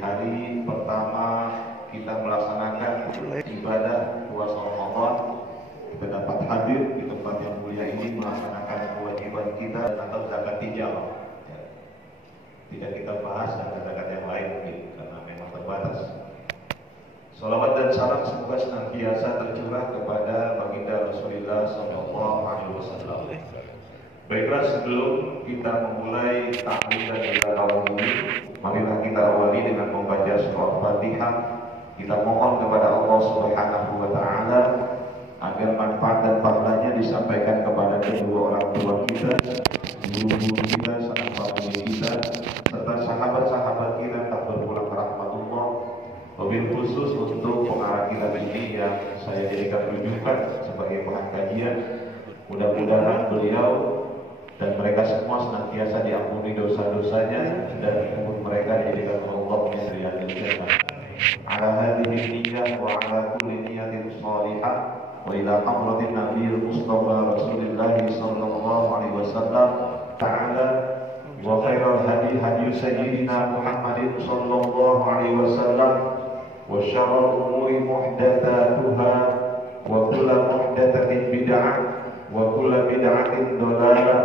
hari pertama kita melaksanakan ibadah puasa Ramadan, kita dapat hadir di tempat yang mulia ini melaksanakan kewajiban kita atau zakat hijau. Tidak kita bahas zakat yang lain mungkin karena memang terbatas. Salawat dan salam semoga senantiasa tercurah kepada baginda Rasulullah SAW. Baiklah, sebelum kita memulai taklim dan tilawah ini, marilah kita awali dengan membaca surah Fatihah. Kita mohon kepada Allah Subhanahu wa taala agar manfaat dan pahalanya disampaikan kepada kedua orang tua kita, guru-guru kita, sanak famili kita, serta sahabat-sahabat kita yang tak berpulang rahmatullah. Wabil khusus untuk pengarang kita ini yang saya jadikan rujukan sebagai bahan kajian. Mudah-mudahan beliau dan mereka semua senantiasa diampuni dosa-dosanya dan umur mereka dijadikan Allah menjadi ahli jannah. Ala hadhihi niyyah wa ala kulli niyyatin shalihah wa ila hadratin nabiyil mustafa Rasulillah sallallahu alaihi wasallam ta'ala wa khairal hadi hadi sayyidina Muhammadin sallallahu alaihi wasallam wa syarrul umuri muhdatsatuha wa kullu muhdatsatin bid'ah wa kullu bid'atin dhalalah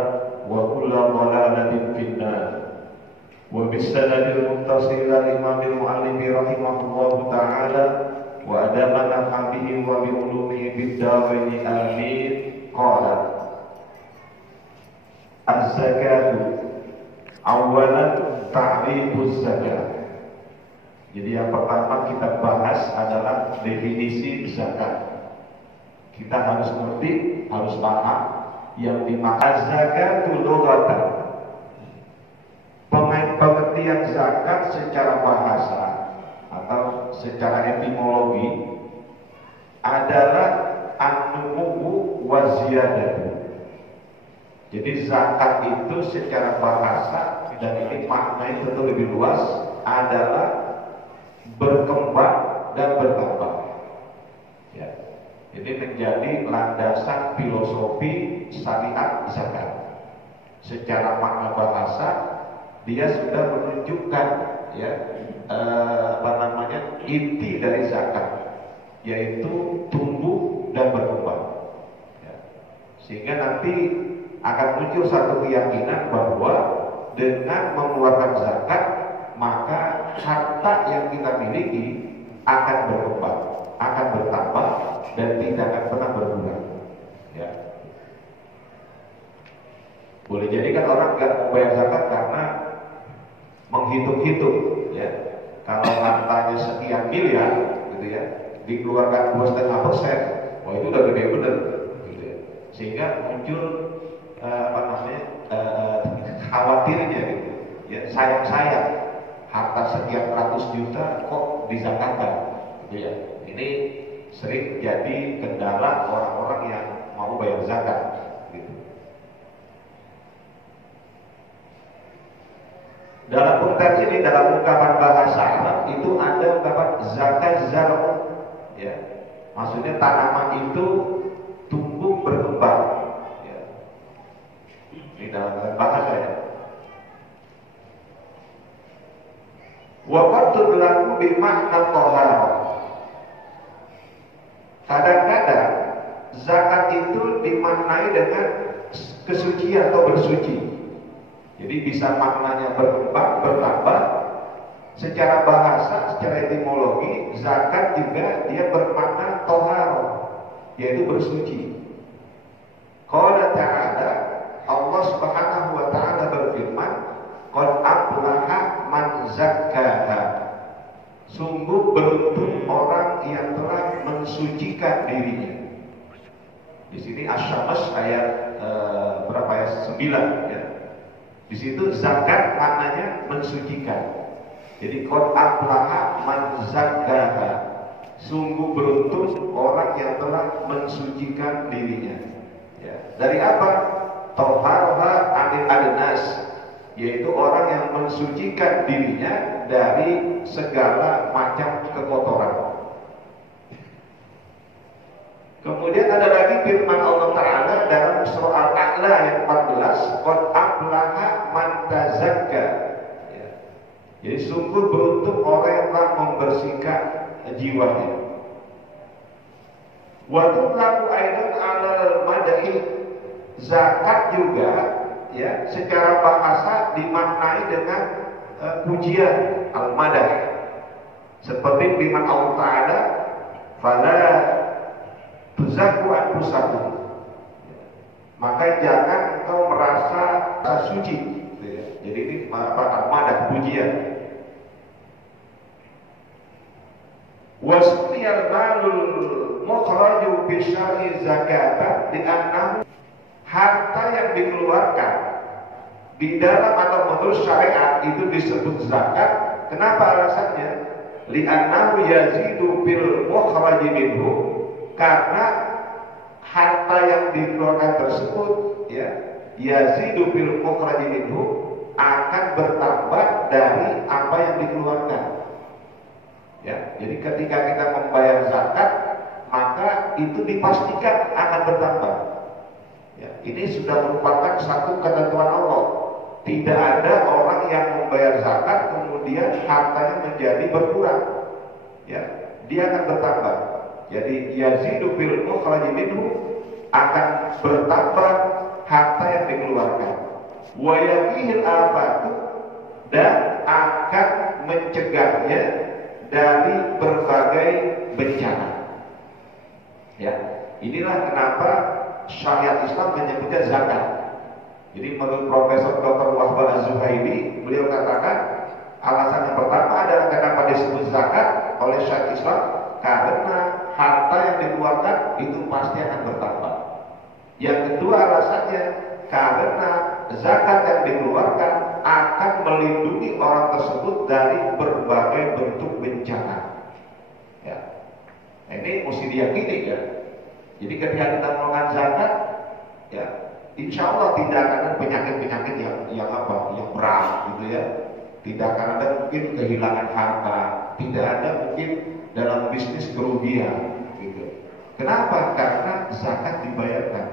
wa kullu dhalalatin finnar. Wa bisanadil muttasil ila imamil muallif rahimahullahu ta'ala wa adamana habihi wa bi ulumihi bid-darain amin. Qala az-zakatu awalan ta'rifuz zakat. Jadi yang pertama kita bahas adalah definisi zakat. Kita harus ngerti, harus paham yang dimaksud zakatul lughatan. Pengertian zakat secara bahasa atau secara etimologi adalah an-numu wa ziyadatu. Jadi zakat itu secara bahasa dan ini maknanya tentu lebih luas adalah berkembang dan bertambah. Ya. Ini menjadi landasan filosofi syariat zakat. Secara makna bahasa dia sudah menunjukkan ya inti dari zakat, yaitu tumbuh dan berkembang. Ya. Sehingga nanti akan muncul satu keyakinan bahwa dengan mengeluarkan zakat maka harta yang kita miliki akan berkembang, akan bertambah dan tidak akan pernah berkurang. Ya. Boleh jadi kan orang nggak mau bayar zakat karena menghitung-hitung, ya. Kalau hartanya sekian miliar, gitu ya, dikeluarkan 2,5%, wah itu udah gede bener, gitu ya. Sehingga muncul khawatirnya, gitu, ya, sayang-sayang harta sekian ratus juta kok dizakatkan, gitu ya. Ini sering jadi kendala orang-orang yang mau bayar zakat. Dalam konteks ini, dalam ungkapan bahasa Arab itu ada ungkapan zakat zar'u, ya. Maksudnya tanaman itu tumbuh berkembang, ya. Ini dalam bahasa ya. Wa qad tudlaku bi ma'na thahara. Kadang-kadang zakat itu dimaknai dengan kesucian atau bersuci. Jadi bisa maknanya berkembang, bertambah. Secara bahasa, secara etimologi, zakat juga dia bermakna toharo, yaitu bersuci. Qala ta'ala, Allah Subhanahu wa ta'ala berfirman, qad aflaha man zakkaha. Sungguh beruntung orang yang telah mensucikan dirinya. Di sini Asy-Syams ayat berapa ya? 9 ya. Di situ zakat maknanya mensucikan. Jadi qad aflaha man zakkaha. Sungguh beruntung orang yang telah mensucikan dirinya. Ya. Dari apa? Toharoha anil adnas, yaitu orang yang mensucikan dirinya dari segala macam kekotoran. Kemudian ada lagi firman Allah Ta'ala dalam surah Al-A'la ayat 14, qad aflaha man tazakka. Ya. Jadi sungguh beruntung orang yang telah membersihkan jiwanya. Wa tutlaqu aidan 'alal madhi, zakat juga ya secara bahasa dimaknai dengan pujian, al-madah. Seperti firman Allah Ta'ala, fala tuzakku anfusakum, maka jangan engkau merasa suci gitu ya. Jadi ini al-madah, pujian. Wasmiyal malul mukhraju bi syar'i zakatan li'annahu, harta yang dikeluarkan di dalam atau menurut syariat itu disebut zakat. Kenapa alasannya? Li'annahu yazidu bil mukhraji minhu, karena harta yang dikeluarkan tersebut ya, yazidu bil mukhraji minhu, akan bertambah dari apa yang dikeluarkan. Ya, jadi ketika kita membayar zakat, maka itu dipastikan akan bertambah. Ya, ini sudah merupakan satu ketentuan Allah. Tidak ada orang yang membayar zakat kemudian hartanya menjadi berkurang. Ya, dia akan bertambah. Jadi yazidu bil mukhraji minhu, akan bertambah harta yang dikeluarkan. Wa yaqihil afatu, dan akan mencegahnya dari berbagai bencana. Ya, inilah kenapa syariat Islam menyebutnya zakat. Jadi menurut Profesor Dr. Wahbah Az-Zuhaili, beliau katakan alasan yang pertama adalah kenapa disebut zakat oleh syariat Islam, karena harta yang dikeluarkan itu pasti akan bertambah. Yang kedua alasannya, karena zakat yang dikeluarkan akan melindungi orang tersebut dari berbagai bentuk bencana. Ya, ini mesti diyakini ya. Jadi ketika kita melakukan zakat, ya, insya Allah tidak akan ada penyakit-penyakit yang berat gitu ya. Tidak akan ada mungkin kehilangan harta, tidak ada mungkin dalam bisnis kerugian gitu. Kenapa? Karena zakat dibayarkan.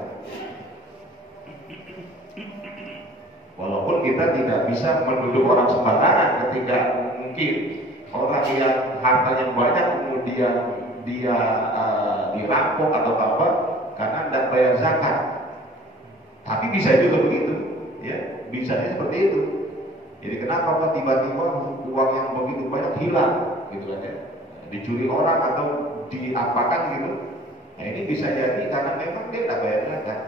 Walaupun kita tidak bisa menuduh orang sembarangan ketika mungkin orang yang hartanya banyak kemudian dia dirampok atau apa karena tidak bayar zakat. Tapi bisa juga begitu, ya, bisanya seperti itu. Jadi kenapa kok tiba-tiba uang yang begitu banyak hilang, gitu kan ya? Dicuri orang atau diapakan gitu? Nah ini bisa jadi karena memang dia tidak bayar zakat.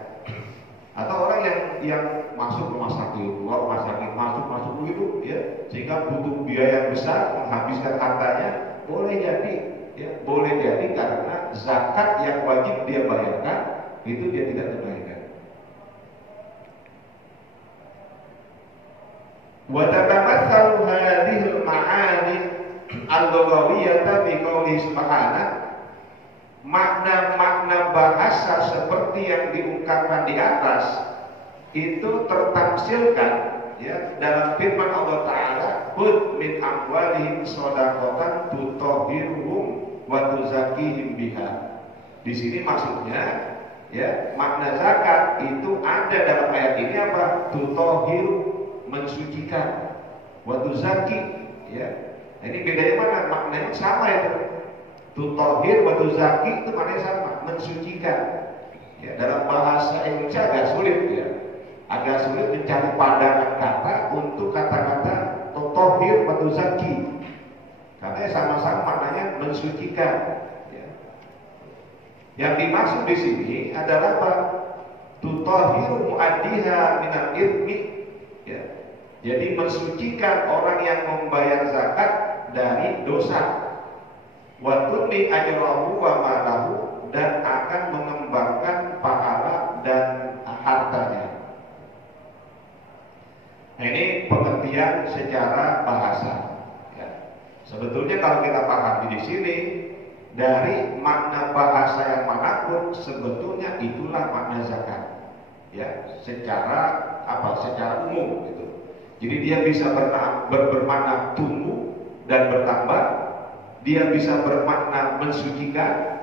Atau orang yang masuk rumah sakit, keluar rumah sakit, masuk begitu, ya, sehingga butuh biaya yang besar, menghabiskan hartanya, boleh jadi, ya, boleh jadi karena zakat yang wajib dia bayarkan itu dia tidak tunaikan. Wa tatamatsalu hadhihi al-ma'ani al-lughawiyyah bi qouli subhanahu, makna-makna bahasa seperti yang diungkapkan di atas itu tertamsilkan ya dalam firman Allah Ta'ala, khudh min amwalihim shadaqatan tutahhiruhum wa tuzakkihim biha. Di sini maksudnya ya, makna zakat itu ada dalam ayat ini apa? Tutahhiru, mensucikan, wa tuzakki, ya. Ini bedanya mana? Maknanya sama itu. Tutahhir wa tuzakki itu maknanya sama, mensucikan. Ya, dalam bahasa Indonesia agak sulit ya. Agak sulit mencari padangan kata untuk kata-kata tutahhir wa tuzakki. Karena sama-sama maknanya mensucikan. Ya. Yang dimaksud di sini adalah apa? Tutahhiru muaddiha minal ithmi. Ya. Jadi mensucikan orang yang membayar zakat dari dosa. Wa tunni ajrahu wa malahu, dan akan mengembangkan pahala dan hartanya. Nah, ini pengertian secara bahasa. Ya. Sebetulnya kalau kita pahami di sini dari makna bahasa yang manapun, sebetulnya itulah makna zakat. Ya, secara apa? Secara umum gitu. Jadi dia bisa bermakna tumbuh dan bertambah, dia bisa bermakna mensucikan,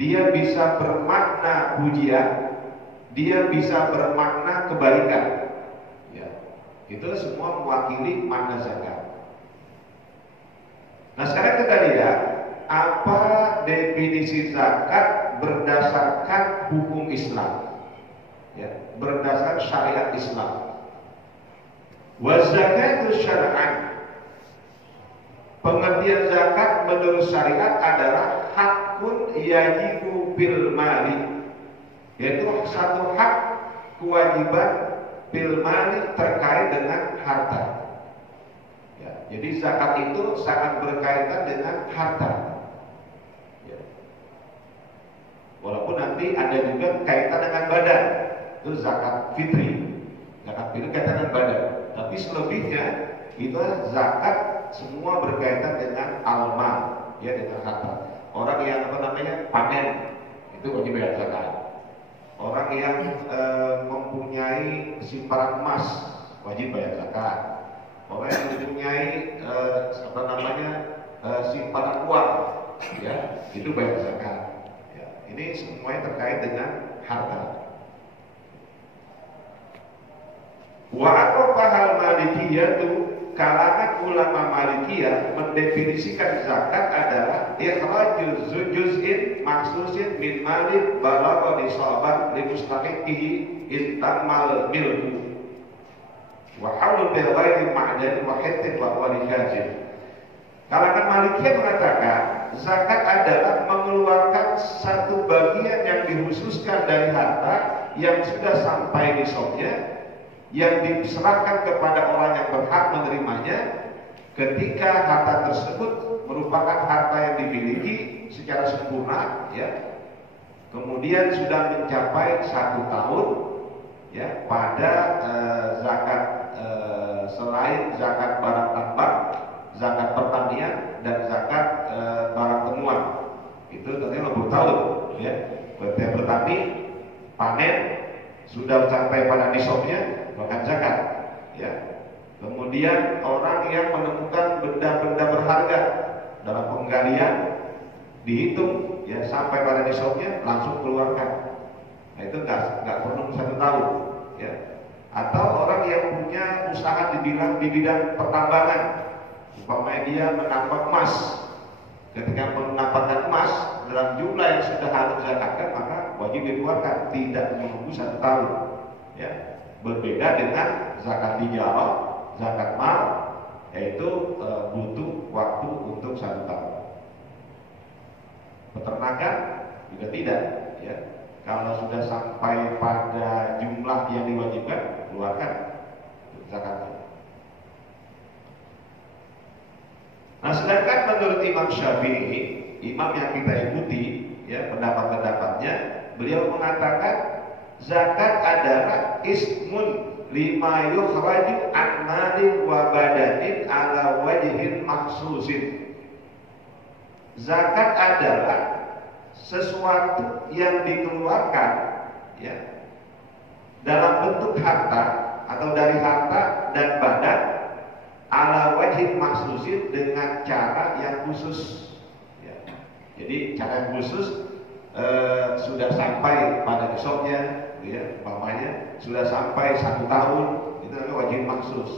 dia bisa bermakna pujian, dia bisa bermakna kebaikan. Ya, itu semua mewakili makna zakat. definisi zakat berdasarkan hukum Islam, ya, berdasarkan syariat Islam. Wa zakatu syar'an, pengertian zakat menurut syariat adalah hakun yajibu bil mali, yaitu satu hak kewajiban bil mali terkait dengan harta. Ya, jadi zakat itu sangat berkaitan dengan harta. Ya. Walaupun nanti ada juga kaitan dengan badan, itu zakat fitri. Zakat fitri kaitan dengan badan, tapi selebihnya itu zakat semua berkaitan dengan almal, ya, dengan harta. Orang yang panen itu wajib bayar zakat. Orang yang mempunyai simpanan emas wajib bayar zakat. Orang yang mempunyai simpanan uang, ya, itu bayar zakat. Ya, ini semuanya terkait dengan harta. Wa aqrabahal malikiyah, kalangan ulama Malikiyah mendefinisikan zakat adalah ikhrajul juz'in maksusin min malik balagha nisaban li mustahiqihi intamal milku wa halu bil ghairi ma'dan wa hatin wa walikajin. Kalangan Malikiyah mengatakan zakat adalah mengeluarkan satu bagian yang dikhususkan dari harta yang sudah sampai nisabnya, yang diserahkan kepada orang yang berhak menerimanya ketika harta tersebut merupakan harta yang dimiliki secara sempurna, ya, kemudian sudah mencapai 1 tahun, ya, pada zakat selain zakat barang tambang, zakat pertanian, dan zakat barang temuan, itu tentunya 20 tahun, ya. Ketika bertani, panen, sudah sampai pada nisabnya, bahkan zakat, ya. Kemudian orang yang menemukan benda-benda berharga dalam penggalian, dihitung, ya, sampai pada nisabnya, langsung keluarkan. Nah, itu nggak perlu 1 tahun, ya. Atau orang yang punya usaha di bidang pertambangan, umpamanya dia menambang emas, ketika menambangkan emas dalam jumlah yang sudah harus zakatkan, maka wajib dikeluarkan, tidak menunggu 1 tahun, ya. Berbeda dengan zakat tijarah, zakat mal, yaitu butuh waktu untuk 1 tahun. Peternakan juga tidak, ya. Kalau sudah sampai pada jumlah yang diwajibkan, keluarkan zakatnya. Nah, sedangkan menurut Imam Syafi'i, imam yang kita ikuti, ya, pendapat-pendapatnya, beliau mengatakan zakat adalah ismun lima yukhraju an malin wa badanin ala wajhin maksusin. Zakat adalah sesuatu yang dikeluarkan, ya, dalam bentuk harta atau dari harta dan badan ala wajhin maksusin, dengan cara yang khusus, ya. Jadi cara yang khusus, sudah sampai pada nisabnya, ya, umpamanya sudah sampai 1 tahun, itu namanya wajib maksus.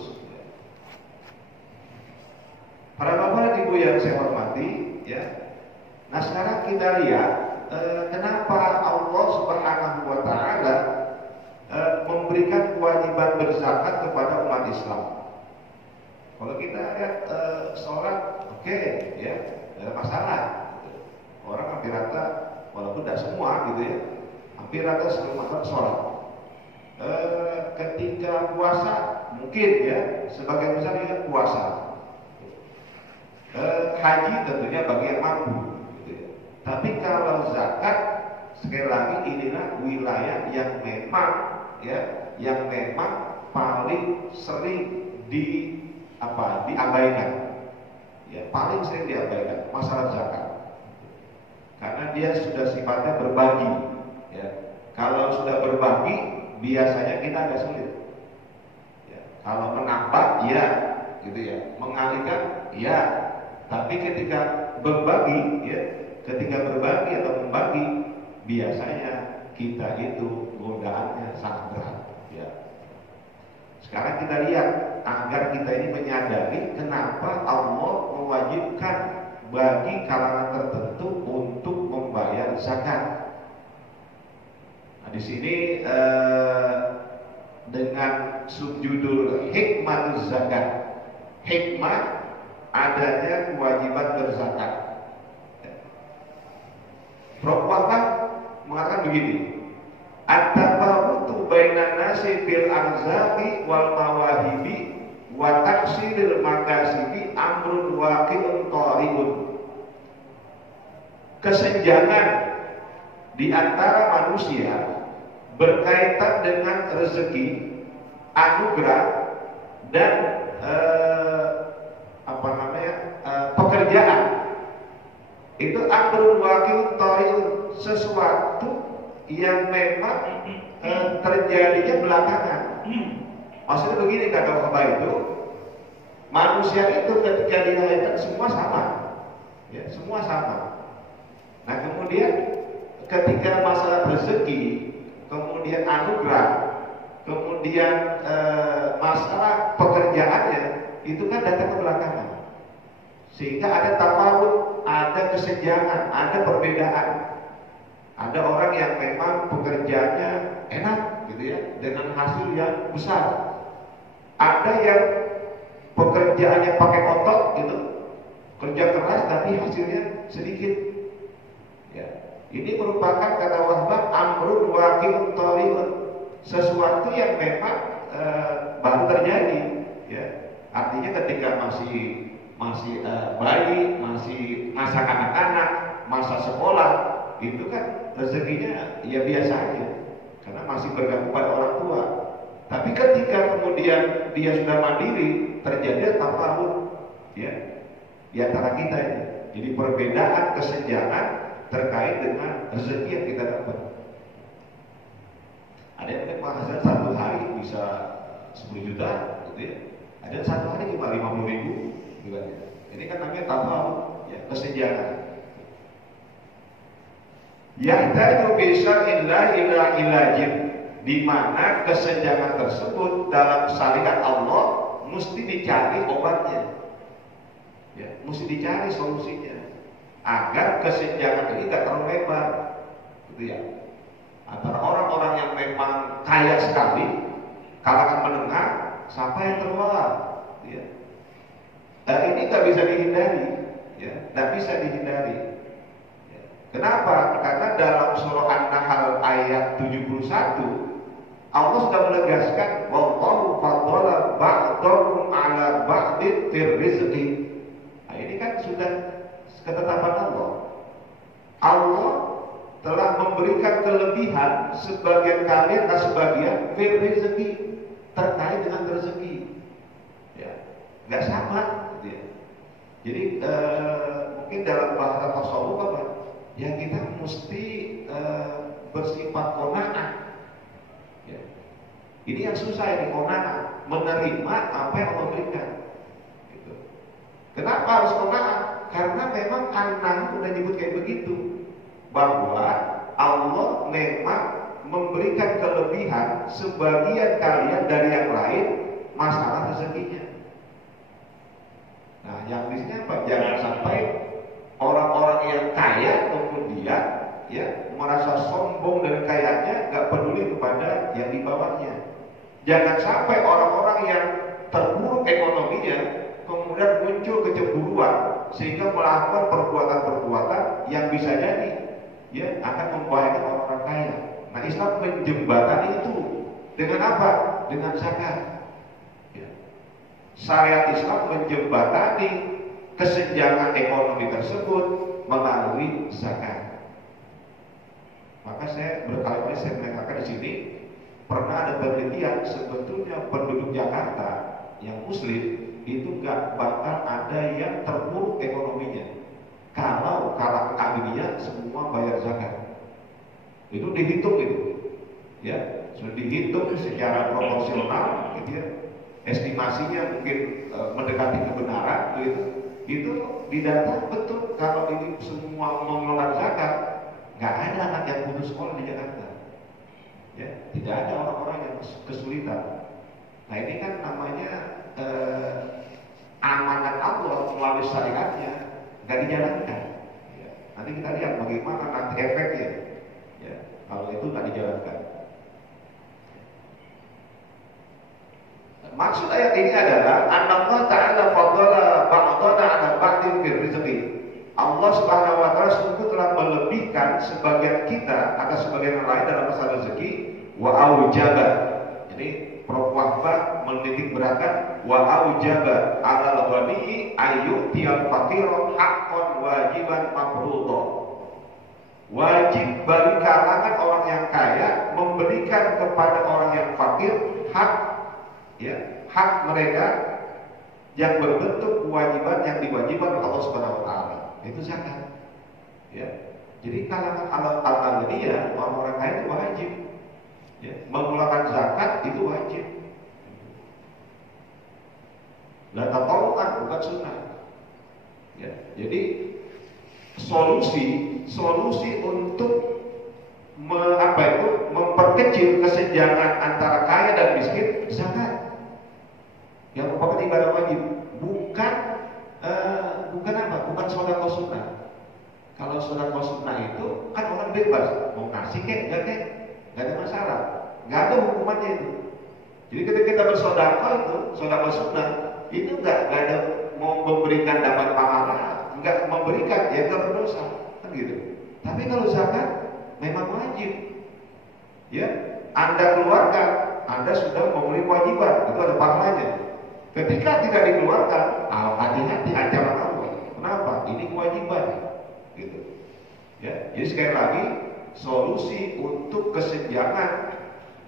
Para bapak dan ibu yang saya hormati, ya. Nah, sekarang kita lihat kenapa Allah Subhanahu wa Ta'ala memberikan kewajiban berzakat kepada umat Islam. Kalau kita lihat sholat, oke, ya, tidak ada masalah. Orang hampir rata, walaupun tidak semua, gitu, ya, hampir rata semua sholat. Ketika puasa, mungkin, ya, sebagian besar juga puasa. Haji tentunya bagi yang mampu, gitu, ya. Tapi kalau zakat, sekali lagi, inilah wilayah yang memang, ya, yang memang paling sering diabaikan, ya, paling sering diabaikan masalah zakat, karena dia sudah sifatnya berbagi, ya. Kalau sudah berbagi, biasanya kita agak sulit, ya. Kalau menambah, ya, gitu, ya, mengalihkan, ya. Tapi ketika berbagi, ya, ketika berbagi atau membagi, biasanya kita itu godaannya sangat berat, ya. Sekarang kita lihat, agar kita ini menyadari kenapa Allah mewajibkan bagi kalangan tertentu untuk membayar zakat. Nah, di sini dengan subjudul hikmah zakat, hikmah adanya kewajiban berzakat. Prof. Wahab mengatakan begini, at-tafawutu bainan nasi bil arzaqi wal mawahibi wa taksiril makasibi amrun waqi'un tariun. Kesenjangan di antara manusia berkaitan dengan rezeki, anugerah, dan pekerjaan. Itu amrun waqi'un tariun, sesuatu yang memang terjadinya belakangan. Maksudnya begini, kata Bapak itu, manusia itu ketika dilahirkan semua sama, ya, semua sama. Nah, kemudian ketika masalah rezeki, kemudian anugerah, kemudian masalah pekerjaannya itu kan datang ke belakangan, sehingga ada tafawut, ada kesenjangan, ada perbedaan. Ada orang yang memang pekerjaannya enak, gitu ya, dengan hasil yang besar. Ada yang pekerjaannya pakai otot, gitu, kerja keras tapi hasilnya sedikit. Ya. Ini merupakan, kata Wahbah, amrun waqi'un tariun, sesuatu yang memang baru terjadi. Ya. Artinya ketika masih bayi, masih masa anak-anak, masa sekolah, itu kan rezekinya ya biasa aja, karena masih bergantung pada orang tua. Tapi ketika kemudian dia sudah mandiri, terjadi tafawut, ya, di antara kita ini. Jadi perbedaan kesenjangan terkait dengan rezeki yang kita dapat. Ada yang penghasilan satu hari bisa 10 juta, gitu ya. Ada yang satu hari cuma 50.000, gitu kan. Ini kan namanya tafawut, ya, kesenjangan. Yahtaju bisyar'illah ila ilajin, di mana kesenjangan tersebut dalam syariat Allah mesti dicari obatnya, ya, mesti dicari solusinya agar kesenjangan ini tidak terlalu lebar, gitu ya, antara orang-orang yang memang kaya sekali, kalangan menengah, sampai yang terluar, ya. Dan ini tidak bisa dihindari, ya, tidak bisa dihindari. Kenapa? Karena dalam surah An-Nahl ayat 71 Allah sudah menegaskan wallahu faddala ba'dakum 'ala ba'din fir rizqi. Nah, ini kan sudah ketetapan Allah. Allah telah memberikan kelebihan sebagian kalian dan sebagian fir rizqi, terkait dengan rezeki. Ya, nggak sama, gitu ya. Jadi mungkin dalam bahasa tasawuf apa? Ya, kita mesti bersifat qanaah. Ya. Ini yang susah, ini qanaah, menerima apa yang Allah berikan. Gitu. Kenapa harus qanaah? Karena memang An-Nahl udah nyebut kayak begitu, bahwa Allah memang memberikan kelebihan sebagian kalian dari yang lain masalah rezekinya. Nah, yang di sini apa? Jangan sampai orang-orang yang kaya kemudian, ya, merasa sombong dan kayanya, nggak peduli kepada yang di bawahnya. Jangan sampai orang-orang yang terpuruk ekonominya kemudian muncul kecemburuan sehingga melakukan perbuatan-perbuatan yang bisa jadi, ya, akan membahayakan orang-orang kaya. Nah, Islam menjembatani itu dengan apa? Dengan zakat. Ya. Syariat Islam menjembatani kesenjangan ekonomi tersebut melalui zakat. Maka saya berkali-kali saya mengatakan di sini, pernah ada penelitian, sebetulnya penduduk Jakarta yang muslim itu nggak bakal ada yang terpuruk ekonominya kalau kalangan akhirnya semua bayar zakat. Itu dihitung itu, ya, sudah dihitung secara proporsional, gitu ya. Estimasinya mungkin mendekati kebenaran, gitu. Itu didata betul kalau ini semua mengelola zakat, nggak ada anak yang putus sekolah di Jakarta, ya, tidak ada orang-orang yang kesulitan. Nah, ini kan namanya amanat Allah melalui syariatnya nggak dijalankan, ya. Nah, Nanti kita lihat bagaimana nanti efeknya. Ya, kalau itu tidak dijalankan. Maksud ayat ini adalah Allah Ta'ala fadala ba'dana 'ala ba'din fil rizqi. Allah Subhanahu wa taala sungguh telah melebihkan sebagian kita atas sebagian yang lain dalam masalah rezeki wa aujaba. Jadi Prof. Wahbah menitik beratkan wa aujaba 'alal ghani ayyutiyal faqira haqqan wajiban mafruḍa. Wajib bagi kalangan orang yang kaya memberikan kepada orang yang fakir hak, ya, hak mereka yang berbentuk kewajiban yang diwajibkan oleh Allah Subhanahu wa taala. Itu zakat. Ya. Jadi kalangan al-aghniyah, orang-orang kaya itu wajib. Ya, mengeluarkan zakat itu wajib. La tatawu'an, bukan sunnah. Ya. Jadi solusi untuk memperkecil kesenjangan antara kaya dan miskin, zakat. Yang merupakan ibadah wajib, bukan sedekah sunnah. Kalau sedekah sunnah itu kan orang bebas mau ngasih enggak ada masalah, nggak ada hukumannya itu. Jadi ketika kita bersedekah itu sedekah sunnah itu nggak ada mau memberikan dapat pahala, nggak memberikan ya nggak berdosa, kan gitu. Tapi kalau zakat memang wajib, ya. Anda keluarkan, Anda sudah memenuhi kewajiban, itu ada pahalanya. Ketika tidak dikeluarkan, hati-hati ancaman Allah. Kenapa? Ini kewajiban, gitu. Ya, jadi sekali lagi solusi untuk kesenjangan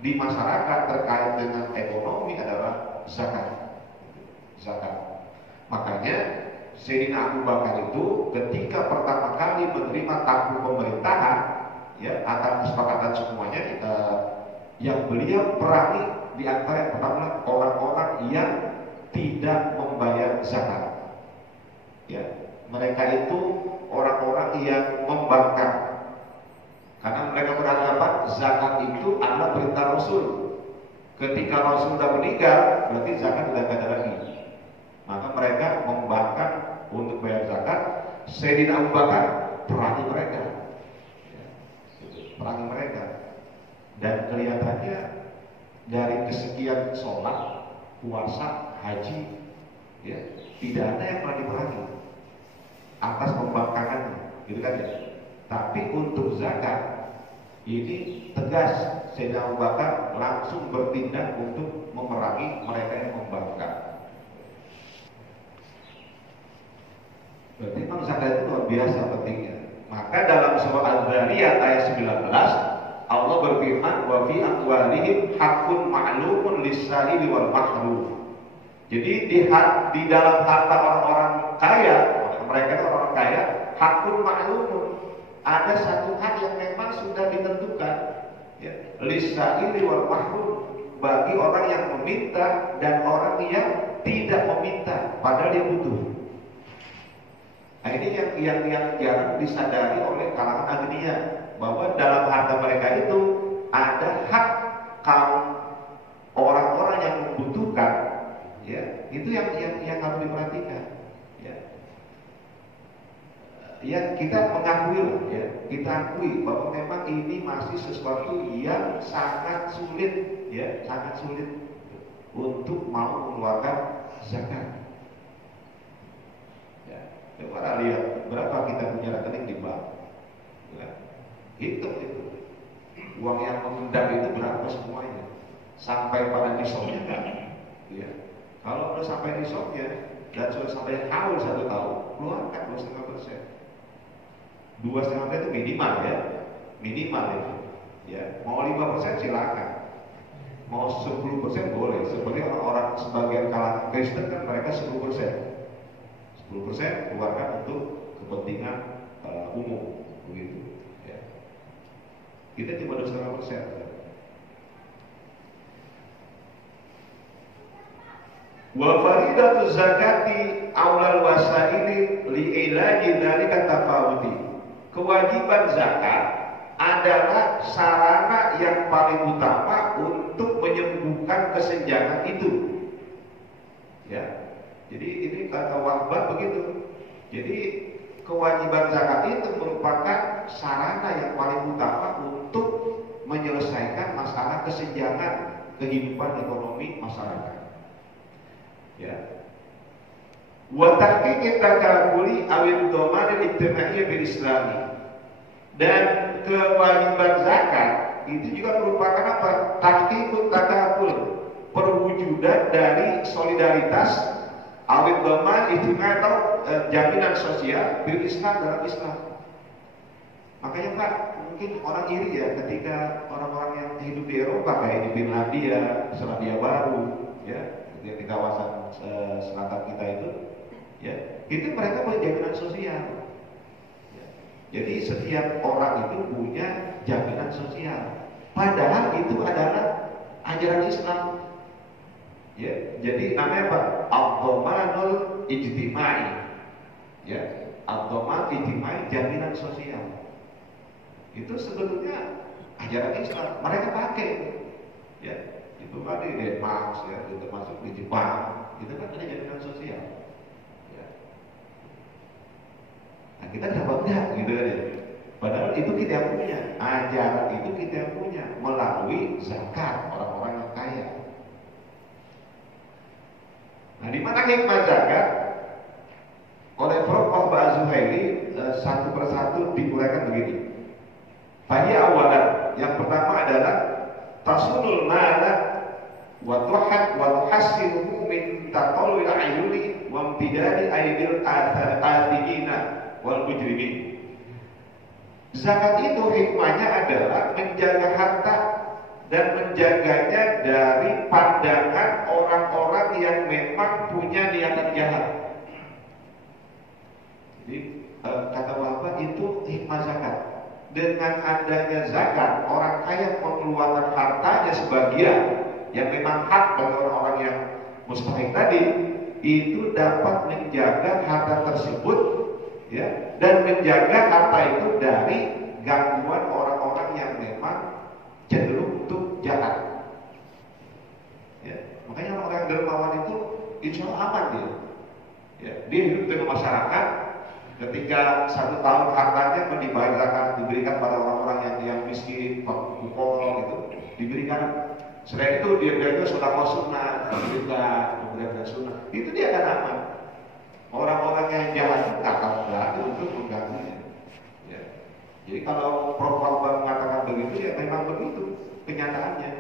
di masyarakat terkait dengan ekonomi adalah zakat. Zakat. Makanya Sayyidina Abu Bakar itu ketika pertama kali menerima tampuk pemerintahan, ya, atas kesepakatan semuanya, yang beliau perangi di antara yang pertama orang-orang yang tidak membayar zakat. Ya, mereka itu orang-orang yang membangkang, karena mereka beranggapan zakat itu adalah perintah Rasul. Ketika Rasul sudah meninggal, berarti zakat sudah tidak ada lagi. Maka mereka membangkang untuk bayar zakat. Sayyidina Abu Bakar perangi mereka, ya, perangi mereka. Dan kelihatannya dari kesekian sholat, puasa, haji, ya, tidak ada yang pernah diperangi atas pembangkangannya, gitu kan ya. Tapi untuk zakat ini tegas, Sayyidina Abu Bakar langsung bertindak untuk memerangi mereka yang membangkang. Berarti memang zakat itu luar biasa pentingnya. Maka dalam surah Al-Zariyat ayat 19 Allah berfirman wa fi amwalihim haqqun ma'lumun lis-sa'ili wal mahrum. Jadi di dalam harta orang-orang kaya, mereka orang kaya, haqqun ma'lumun, ada satu hak yang memang sudah ditentukan, ya, lis-sa'ili wal mahrum, bagi orang yang meminta dan orang yang tidak meminta padahal dia butuh. Nah, ini yang jarang disadari oleh kalangan agnia, bahwa dalam harta mereka itu ada hak kaum orang-orang yang membutuhkan, ya, itu yang harus diperhatikan, ya. Ya, kita mengakui, ya, kita akui bahwa memang ini masih sesuatu yang sangat sulit, ya, sangat sulit untuk mau mengeluarkan zakat. Coba lihat berapa kita punya rekening di bank, ya. Hitung itu uang yang mengendap itu berapa semuanya, sampai pada nisabnya kan, ya. Kalau udah sampai nisabnya dan sudah sampai haul 1 tahun, keluarkan 2,5%. 2,5% itu minimal, ya, minimal itu, ya. Mau 5% silakan, mau 10% boleh. Seperti orang-orang sebagian kalangan Kristen kan mereka 10%. 10% keluarkan untuk kepentingan umum, begitu, ya. Kita cuma 2,5%. Wa faridatu zakati aulal wasaili li ilaji dzalika tafawuti. Kewajiban zakat adalah sarana yang paling utama untuk menyembuhkan kesenjangan itu, ya. Jadi ini kata Wahbah begitu. Jadi kewajiban zakat itu merupakan sarana yang paling utama untuk menyelesaikan masalah kesenjangan kehidupan ekonomi masyarakat. Ya. Wa tahqiqi takafuli awil dhamanil ijtimaiyya bil islami. Dan kewajiban zakat itu juga merupakan apa? Tahqiqut takaful, perwujudan dari solidaritas awil dhaman ijtimaiyya atau jaminan sosial bil Islam dalam Islam. Makanya Pak, mungkin orang iri ya ketika orang-orang yang hidup di Eropa kayak di Finlandia, Selandia Baru, ya, di kawasan selatan kita itu, ya, itu mereka punya jaminan sosial. Ya. Jadi setiap orang itu punya jaminan sosial. Padahal itu adalah ajaran Islam. Ya, jadi namanya apa? Ad-dhamanul ijtimai. Ya, ad-dhaman ijtimai, jaminan sosial. Itu sebetulnya ajaran Islam, mereka pakai, ya, itu kan di Denmark, ya, itu termasuk di Jepang, itu kan ada jaminan sosial, ya. Nah kita dapat enggak, gitu kan ya. Padahal itu kita yang punya, ajaran itu kita yang punya melalui zakat orang-orang yang kaya. Nah di mana hikmah zakat? Oleh Prof. Ba'zuhaili satu persatu diuraikan begini. Bagi awalan, yang pertama adalah tasunul mala wa tuhad wa tuhassinuhu min taqallul ayuni wa imtidadi aidil athigina wal mujrimin. Zakat itu hikmahnya adalah menjaga harta dan menjaganya dari pandangan orang-orang yang memang punya niatan jahat. Jadi kata bapak itu hikmah zakat. Dengan adanya zakat, orang kaya mengeluarkan hartanya sebagian yang memang hak bagi orang-orang yang mustahik tadi, itu dapat menjaga harta tersebut, ya, dan menjaga harta itu dari gangguan orang-orang yang memang cenderung untuk jahat. Ya, makanya orang yang dermawan itu insya Allah aman dia. Ya, dia hidup dengan masyarakat. Ketika 1 tahun hartanya dibayar zakat, diberikan pada orang-orang yang miskin, fakir gitu, diberikan. Selain itu dia juga sudah sunnah, diberikan pemberian sunnah. Itu dia akan aman. Orang-orang yang jahat itu tak akan berani untuk mengganggunya. Ya. Jadi kalau Prof. Bambang mengatakan begitu, ya memang begitu kenyataannya.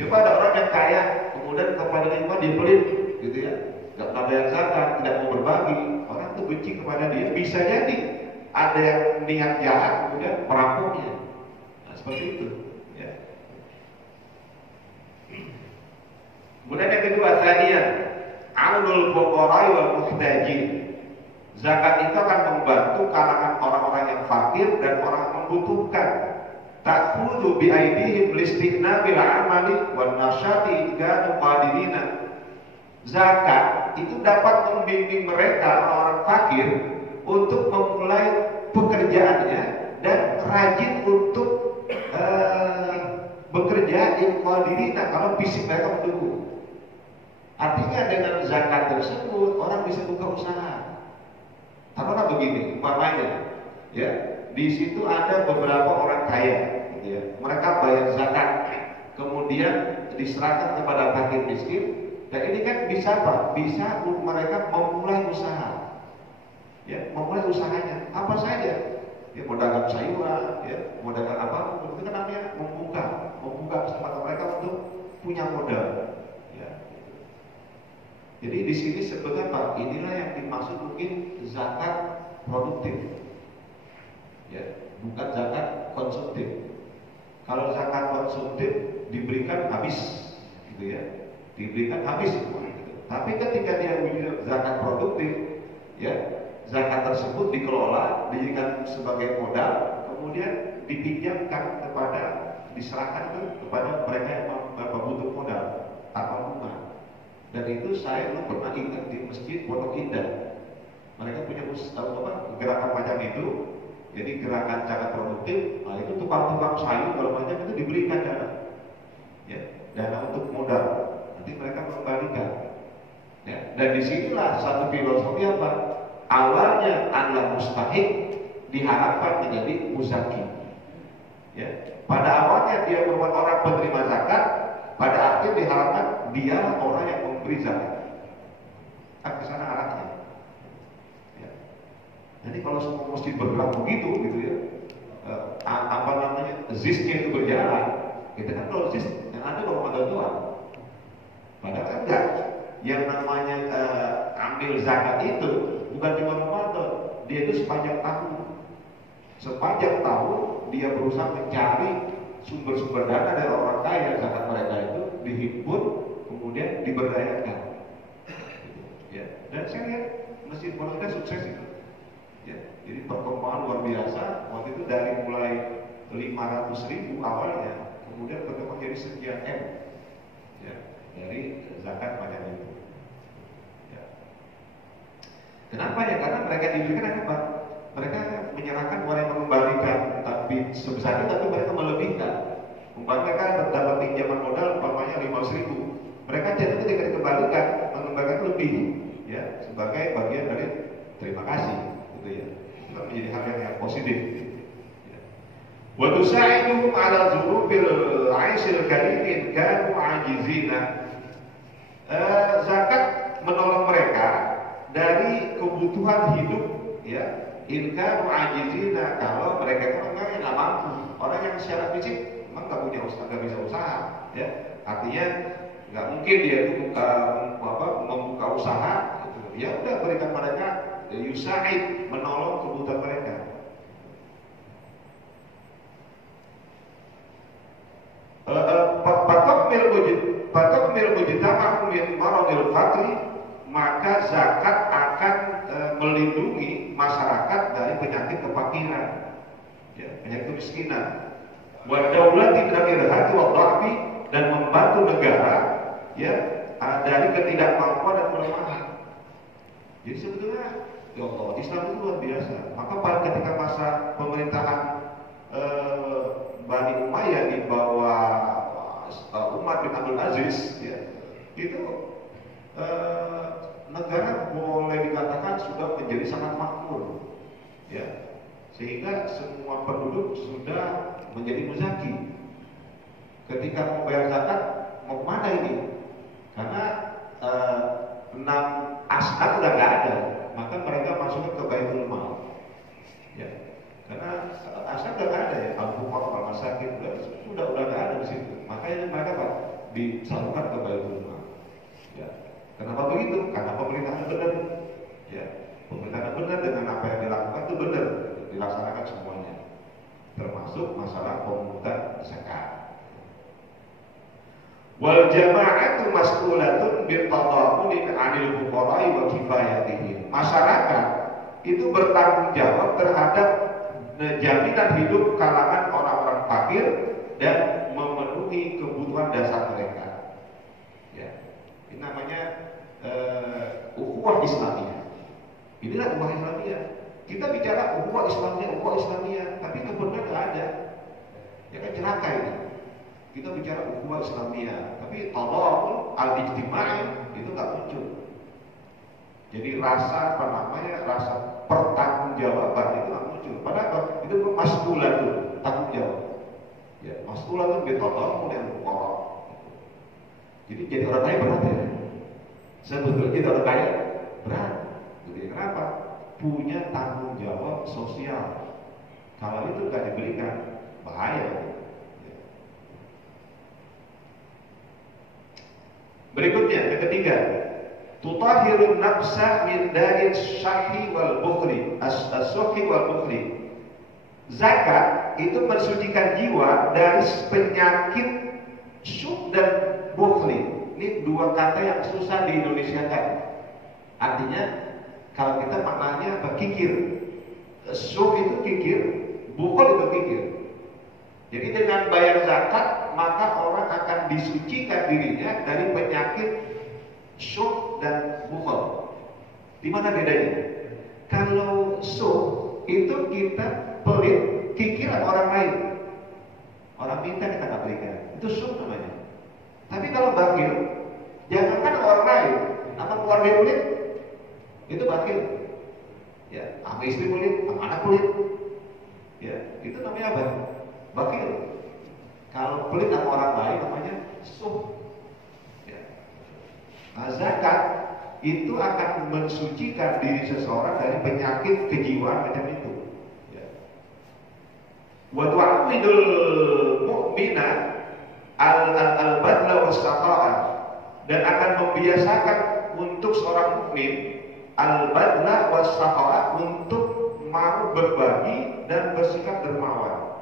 Coba ada orang yang kaya, kemudian kepada lingkungan dia pelit, gitu ya, nggak pernah bayar zakat, tidak mau berbagi. Orang itu benci kepada dia, bisa jadi ada yang niat jahat kemudian merampoknya. Nah, seperti itu, ya. Kemudian yang kedua, tadian aunul fuqara wal muhtajin. Zakat itu akan membantu kalangan orang-orang yang fakir dan orang yang membutuhkan. Ta'khudhu bi aidihim listighna bil amali wan nasyati idganu qadirina. Zakat itu dapat membimbing mereka orang fakir untuk memulai pekerjaannya dan rajin untuk bekerja qadirina kalau fisik mereka mendukung. Artinya dengan zakat tersebut orang bisa buka usaha. Taruhlah begini, umpamanya, ya, di situ ada beberapa orang kaya, gitu ya. Mereka bayar zakat, kemudian diserahkan kepada fakir miskin. Dan ini kan bisa apa? Bisa mereka memulai usaha, ya, memulai usahanya. Apa saja? Ya, mau dagang sayuran, ya, mau dagang apa? Itu kan namanya membuka kesempatan mereka untuk punya modal. Ya. Jadi di sini sebetulnya Pak, inilah yang dimaksud mungkin zakat produktif, ya, bukan zakat konsumtif. Kalau zakat konsumtif diberikan habis, gitu ya. Diberikan habis gitu. Tapi ketika dia memberi zakat produktif, ya, zakat tersebut dikelola, dijadikan sebagai modal, kemudian dipinjamkan kepada, diserahkan kepada mereka yang membutuh modal tanpa bunga. Dan itu saya pernah ingat di masjid Pondok Indah. Mereka punya gerakan macam itu. Jadi gerakan zakat produktif, nah itu tukang-tukang sayur kalau macam itu diberikan dana, ya, dana untuk modal. Nanti mereka mengembalikan, ya. Dan disinilah satu filosofi apa? awalnya adalah mustahik, diharapkan menjadi muzaki. Ya. Pada awalnya dia merupakan orang penerima zakat, pada akhir diharapkan dia orang yang memberi zakat. Kan ke sana arahnya. Ya. Jadi kalau semua masjid bergerak begitu, gitu ya, apa namanya, zisnya itu berjalan, kita kan kalau zis yang ada Ramadan doang. Padahal kan enggak. Yang namanya ambil zakat itu bukan cuma Ramadan, dia itu sepanjang tahun. Sepanjang tahun dia berusaha mencari sumber-sumber dana dari orang kaya, zakat mereka itu dihimpun, kemudian diberdayakan. Ya. Dan saya lihat masjid Pondok Indah sukses itu. Ya. Jadi perkembangan luar biasa. Waktu itu dari mulai 500.000 awalnya, kemudian berkembang jadi sekian M. Ya. Dari zakat macam itu. Ya. Kenapa ya? Karena mereka diberikan apa? Mereka menyerahkan orang yang mengembalikan, tapi sebesar itu, tapi mereka melebihkan. Umpamanya mereka dapat pinjaman modal umpamanya 500.000, mereka jadi ketika dikembalikan mengembalikan lebih, ya, sebagai bagian dari terima kasih, gitu ya. Itu menjadi hal yang positif. Wa tusaiduhum ala zurubil aisyil karimin kanu ajizina. Zakat menolong mereka dari kebutuhan hidup, ya. Inka mu'ajizina, kalau mereka itu memang nggak mampu. Orang yang secara fisik memang nggak punya usaha, nggak bisa usaha, ya. Artinya nggak mungkin dia itu membuka usaha. Gitu. Ya udah, berikan mereka yusaid, menolong kebutuhan mereka. Patok mujtama min maradil faqri, maka zakat akan melindungi masyarakat dari penyakit kefakiran, ya, penyakit kemiskinan. Wa daulati minal irhaqi wa dha'fi, dan membantu negara, ya, dari ketidakmampuan dan kelemahan. Jadi sebetulnya ya Allah, Islam itu luar biasa. Maka pada ketika masa pemerintahan Bani Umayyah di bawah Umar bin Abdul Aziz, ya, itu negara boleh dikatakan sudah menjadi sangat makmur, ya, sehingga semua penduduk sudah menjadi muzaki. Ketika mau bayar zakat, mau kemana ini? Karena 6 asnaf udah nggak ada, maka mereka masuk ke Baitul Mal, ya, karena asnaf udah nggak ada, ya, al-fuqara, al-masakin udah nggak ada di situ. Makanya mereka apa? Disalurkan ke Baitul Mal. Ya. Kenapa begitu? Karena pemerintahan benar, ya, pemerintahan benar dengan apa yang dilakukan itu benar, dilaksanakan semuanya, termasuk masalah pemungutan zakat. Wal jama'atu mas'ulatun bi tadammunin 'anil fuqara'i wa kifayatihim. Masyarakat itu bertanggung jawab terhadap jaminan hidup kalangan orang-orang fakir dan memenuhi kebutuhan dasar mereka. Ya. Ini namanya ukhuwah Islamiyah. Inilah ukhuwah Islamiyah. Kita bicara ukhuwah Islamiyah, tapi kebenaran nggak ada. Ya kan, celaka ini. Kita bicara ukhuwah Islamiyah, tapi tadammun al-ijtimai itu nggak muncul. Jadi rasa rasa pertanggungjawaban itu nggak muncul. Padahal itu mas'ulatun, tanggung jawab. Ya, mas'ulatun bi tadammun al-fuqara. Jadi orang kaya berat, ya. Sebetulnya kita orang kaya berat. Jadi kenapa? Punya tanggung jawab sosial. Kalau itu nggak diberikan, bahaya. Berikutnya, yang ketiga, tutahhirun nafsa min dari syahhi wal bukhli, as-syahhi wal bukhli. Zakat itu mensucikan jiwa dari penyakit syuh dan bukhli. Ini dua kata yang susah di Indonesia kan. Artinya kalau kita maknanya apa? Kikir. Syuh itu kikir, bukhul itu kikir. Jadi dengan bayar zakat, maka orang akan disucikan dirinya dari penyakit syuh dan bukhul. Di mana bedanya? Kalau syuh itu kita pelit, kikir sama orang lain. Orang minta kita nggak berikan, itu syuh namanya. Tapi kalau bakhil, jangankan orang lain, sama keluarga pelit, itu bakhil. sama istri pelit, sama anak pelit. Ya, itu namanya apa? Bakil. Kalau pelit sama orang lain namanya suh. Ya. Nah, zakat itu akan mensucikan diri seseorang dari penyakit kejiwaan macam itu. Ya. Wa tu'amidul mu'mina al-badla was-saqa'a, dan akan membiasakan untuk seorang mukmin al-badla was-saqa'a, untuk mau berbagi dan bersikap dermawan.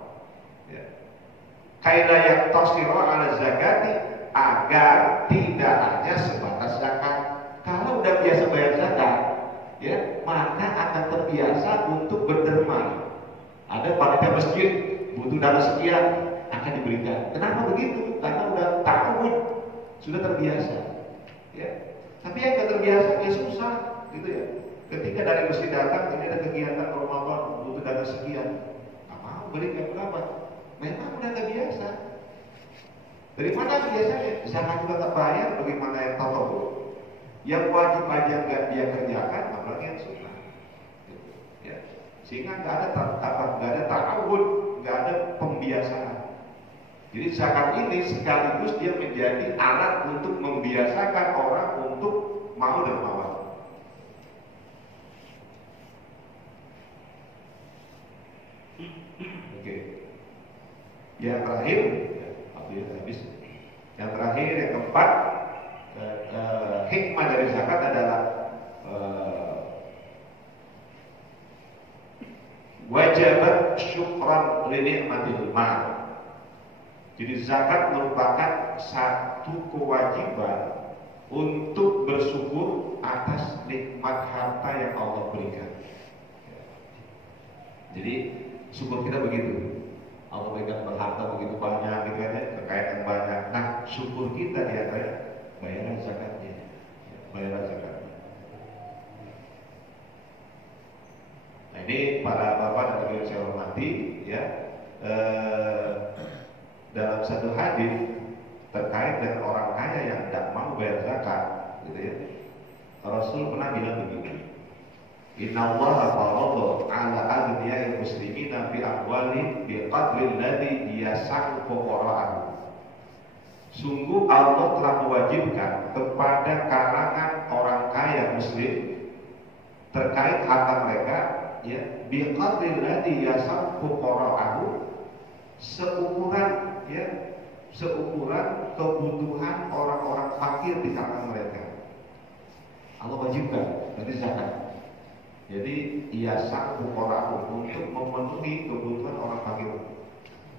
Kaila yaqtasiru ala zakati, agar tidak hanya sebatas zakat. Kalau udah biasa bayar zakat, ya, maka akan terbiasa untuk berderma. Ada panitia masjid butuh dana sekian, akan diberikan. Kenapa begitu? Karena udah ta'awud, sudah terbiasa. Ya. Tapi yang nggak terbiasa ya susah, gitu ya. Ketika dari masjid datang, ini ada kegiatan Ramadan, butuh dana sekian, nggak mau berikan berapa? Memang udah gak biasa. Dari mana biasanya? Zakat juga tak bayar, bagaimana yang tahu? Yang wajib aja nggak dia kerjakan, apalagi yang sunnah. Ya. Sehingga nggak ada ta'awud, nggak ada pembiasaan. Jadi zakat ini sekaligus dia menjadi alat untuk membiasakan orang untuk mau dermawan. Oke. Yang terakhir, habis. Yang terakhir, yang keempat, hikmah dari zakat adalah wajibat syukran li ni'matil mal. Jadi zakat merupakan satu kewajiban untuk bersyukur atas nikmat harta yang Allah berikan. Jadi syukur kita begitu. Allah berikan berharta begitu banyak, gitu kan ya, kekayaan banyak. Nah, syukur kita di antara bayaran zakatnya, bayaran zakatnya. Nah, ini para bapak dan ibu yang saya hormati, ya, dalam satu hadis terkait dengan orang kaya yang tidak mau bayar zakat, gitu ya. Rasul pernah bilang begini. Inna Allah farada ala aghniya'il muslimina bi amwalihim bi qadri alladhi yas'u fuqara'ahum. Sungguh Allah telah mewajibkan kepada kalangan orang kaya muslim terkait harta mereka, ya, bi qadri alladhi yas'u fuqara'ahum, seukuran, ya, seukuran kebutuhan orang-orang fakir di kalangan mereka. Allah wajibkan dari zakat. Jadi ia sanggup orang untuk memenuhi kebutuhan orang fakir.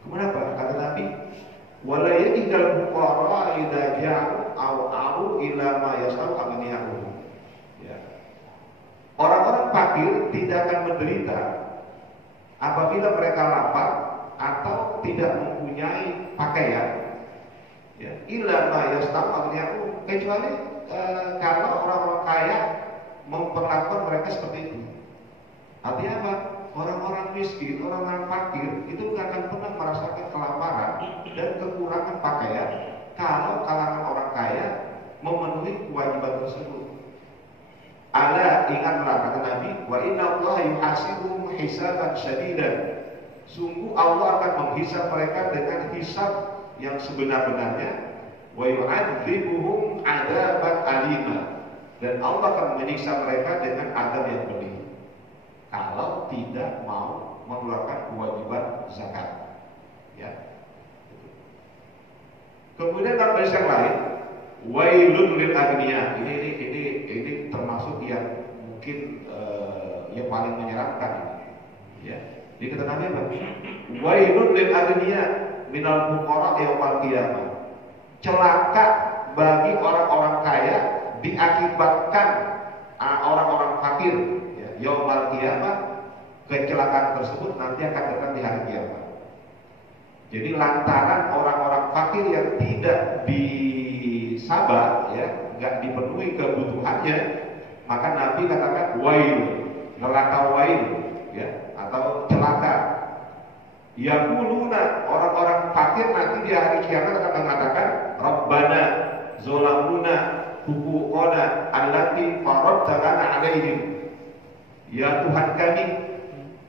Kenapa? Kata Nabi, wala yadikal fuqara idza ja'u au ila ma yasau aghniyahum. Ya. Orang-orang fakir tidak akan menderita apabila mereka lapar atau tidak mempunyai pakaian. Ya, ila ma yasau aghniyahum, kecuali kalau orang-orang kaya memperlakukan mereka seperti itu. Artinya apa? Orang-orang miskin, orang-orang fakir itu gak akan pernah merasakan kelaparan dan kekurangan pakaian kalau kalangan orang kaya memenuhi kewajiban tersebut. Ada, ingatlah kata Nabi, wa inna Allah yuhasibuhum hisaban syadidan. Sungguh Allah akan menghisab mereka dengan hisab yang sebenar-benarnya. Wa yu'adzibuhum 'adzaban alima. Dan Allah akan menyiksa mereka dengan azab yang pedih kalau tidak mau mengeluarkan kewajiban zakat. Ya. Kemudian dalam hadis yang lain, wailun lil agniya. Ini termasuk yang mungkin yang paling menyeramkan. Ya. Jadi kata Nabi apa? Wailun lil agniya minal fuqara yaumil qiyamah. Celaka bagi orang-orang kaya diakibatkan orang-orang fakir, ya, yaumul qiyamah. Kecelakaan tersebut nanti akan datang di hari kiamat. Jadi lantaran orang-orang fakir yang tidak disabar, ya, nggak dipenuhi kebutuhannya, maka Nabi katakan wail, neraka wail, ya, atau celaka. Yaquluna, orang-orang fakir nanti di hari kiamat akan mengatakan Rabbana zolamuna huquqana allati faradtana alaihim. Ya Tuhan kami,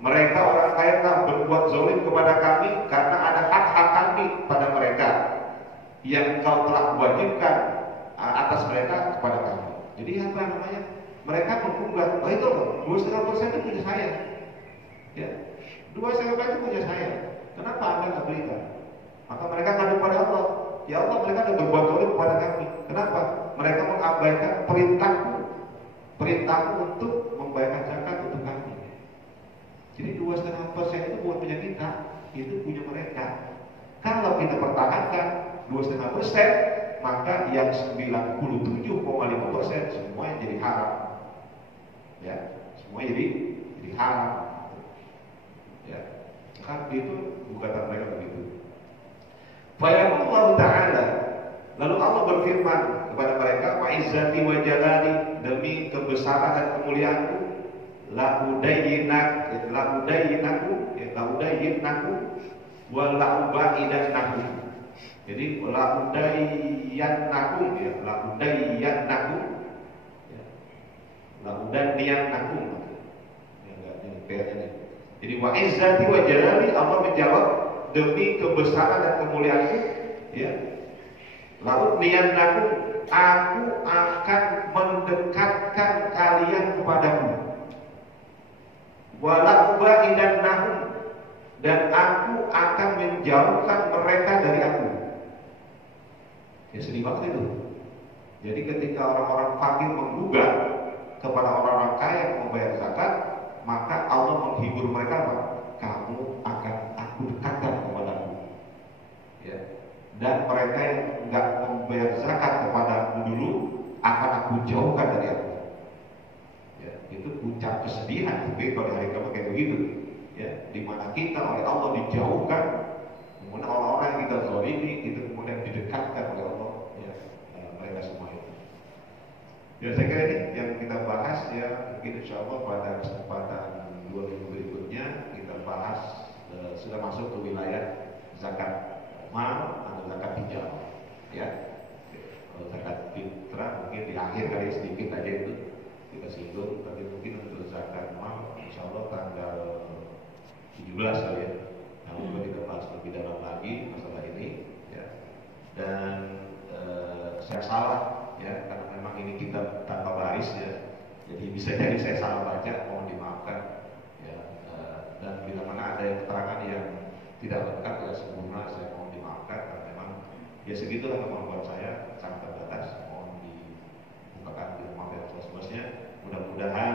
mereka orang kaya telah berbuat zalim kepada kami karena ada hak-hak kami pada mereka yang Kau telah wajibkan atas mereka kepada kami. Jadi apa namanya? Mereka mengunggah, oh itu 2,5% itu punya saya. Ya, 2,5% itu punya saya. Kenapa Anda nggak berikan? Maka mereka ngadu pada Allah. Ya Allah, mereka sudah berbuat zalim kepada kami. Kenapa? Mereka mengabaikan perintahku untuk membayarkan zakat untuk kami. Jadi 2,5% itu bukan punya kita, itu punya mereka. Kalau kita pertahankan 2,5%, maka yang 97,5% semuanya jadi haram. Ya, semua jadi haram. Ya, kan itu bukan mereka begitu. Fayaqulullahu ta'ala, lalu Allah berfirman kepada mereka, wa izzati wa jalali, demi kebesaran dan kemuliaanku, la udayyinaku wa la ubaidannakum. Jadi la udayyannakum, ya, la udayyannakum, ya, la udayyannakum. Ya, enggak ini PR-nya. Jadi wa izzati wa jalali, Allah menjawab, demi kebesaran dan kemuliaanku, ya, laut niyannakum, aku akan mendekatkan kalian kepadamu, wala ubaidannakum, dan aku akan menjauhkan mereka dari aku. Ya sedih banget itu. Jadi ketika orang-orang fakir menggugat kepada orang-orang kaya yang membayar zakat, maka Allah menghibur mereka apa? Kamu akan aku dekatkan kepadamu. Ya. Dan mereka yang enggak membayar zakat kepadamu dulu akan aku jauhkan dari aku. Ya, itu puncak kesedihan gitu pada hari kiamat kayak begitu. Ya, di mana kita oleh Allah dijauhkan, kemudian orang-orang yang kita zalimi itu kemudian didekatkan oleh Allah, ya, mereka semua itu. Ya saya kira ini yang kita bahas, ya, mungkin insya Allah pada kesempatan 2 minggu berikutnya kita bahas sudah masuk ke wilayah zakat mal atau zakat hijau, ya. Kalau zakat fitrah mungkin di akhir kali sedikit aja itu kita singgung, tapi mungkin untuk zakat mal insya Allah tanggal 17 kali ya. Nah, coba kita bahas lebih dalam lagi masalah ini, ya. Dan saya salah, ya, karena memang ini kita tanpa baris, ya. Jadi bisa jadi saya salah baca, mohon dimaafkan, ya. Dan bila mana ada keterangan yang tidak lengkap ya sempurna, saya mohon dimaafkan, karena memang ya segitulah kemampuan saya, sangat terbatas. Mohon dibukakan, maaf ya, seluas-luasnya. Mudah-mudahan